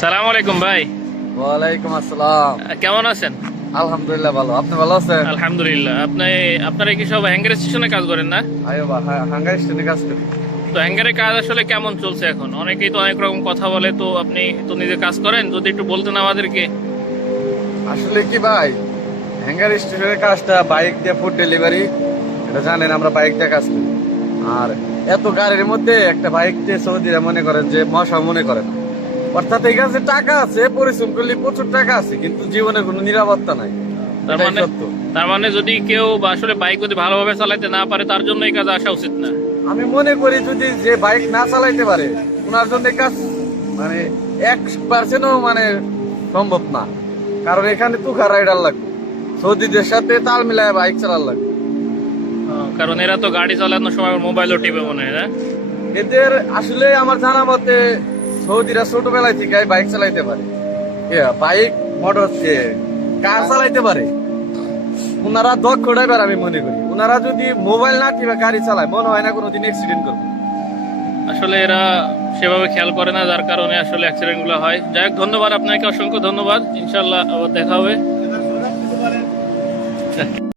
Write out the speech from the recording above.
সালাম আলাইকুম ভাই। ওয়ালাইকুম আসসালাম। কেমন আছেন? আলহামদুলিল্লাহ ভালো, আপনি ভালো আছেন? আলহামদুলিল্লাহ। আপনারা কি সব হ্যাঙ্গার স্টেশনে কাজ করেন না? আয়ো বা হাঙ্গাই স্টেশনে কাজ করি। তো হ্যাঙ্গারের কাজ আসলে কেমন চলছে এখন? অনেকেই তো অনেক রকম কথা বলে, তো আপনি তো নিজে কাজ করেন, যদি একটু বলতেন আমাদেরকে। আসলে কি ভাই, হ্যাঙ্গার স্টেশনের কাজটা বাইক দিয়ে ফুড ডেলিভারি, এটা জানেন আমরা বাইক দিয়ে কাজ করি। আর এত গাড়ির মধ্যে একটা বাইক দিয়ে সৌদিরা মনে করেন যে মশা মনে করে না। অর্থাৎ এই কাছে টাকা আছে, পরিশ্রম করলে প্রচুর টাকা আছে, কিন্তু জীবনে কোনো নিরাপত্তা নাই। তার এটাই মানে সত্য। তার মানে যদি কেউ বা আসলে বাইক যদি ভালোভাবে চালাতে না পারে, তার জন্য এই কাজ আসা উচিত না। আমি মনে করি যদি যে বাইক না চালাইতে পারে ওনার জন্য এই কাজ মানে 1% মানে সম্ভব না। কারণ এখানে তুখার রাইডার লাগবে, সৌদিদের সাথে তাল মিলায় বাইক চালার লাগবে। কারণ এরা তো গাড়ি চালানোর সময় মোবাইলও টিপে মনে হয় না। এদের আসলে আমার জানা মতে সৌদিরা ছোটবেলায় থেকে বাইক চালাইতে পারে, বাইক মোটর কার চালাইতে পারে। ওনারা দক্ষ ড্রাইভার আমি মনে করি। ওনারা যদি মোবাইল না টিপে গাড়ি চালায় মনে হয় না কোনোদিন অ্যাক্সিডেন্ট করবে। আসলে এরা সেভাবে খেয়াল করে না, যার কারণে আসলে অ্যাক্সিডেন্ট গুলো হয়। যাই হোক, ধন্যবাদ আপনাকে, অসংখ্য ধন্যবাদ। ইনশাল্লাহ আবার দেখা হবে।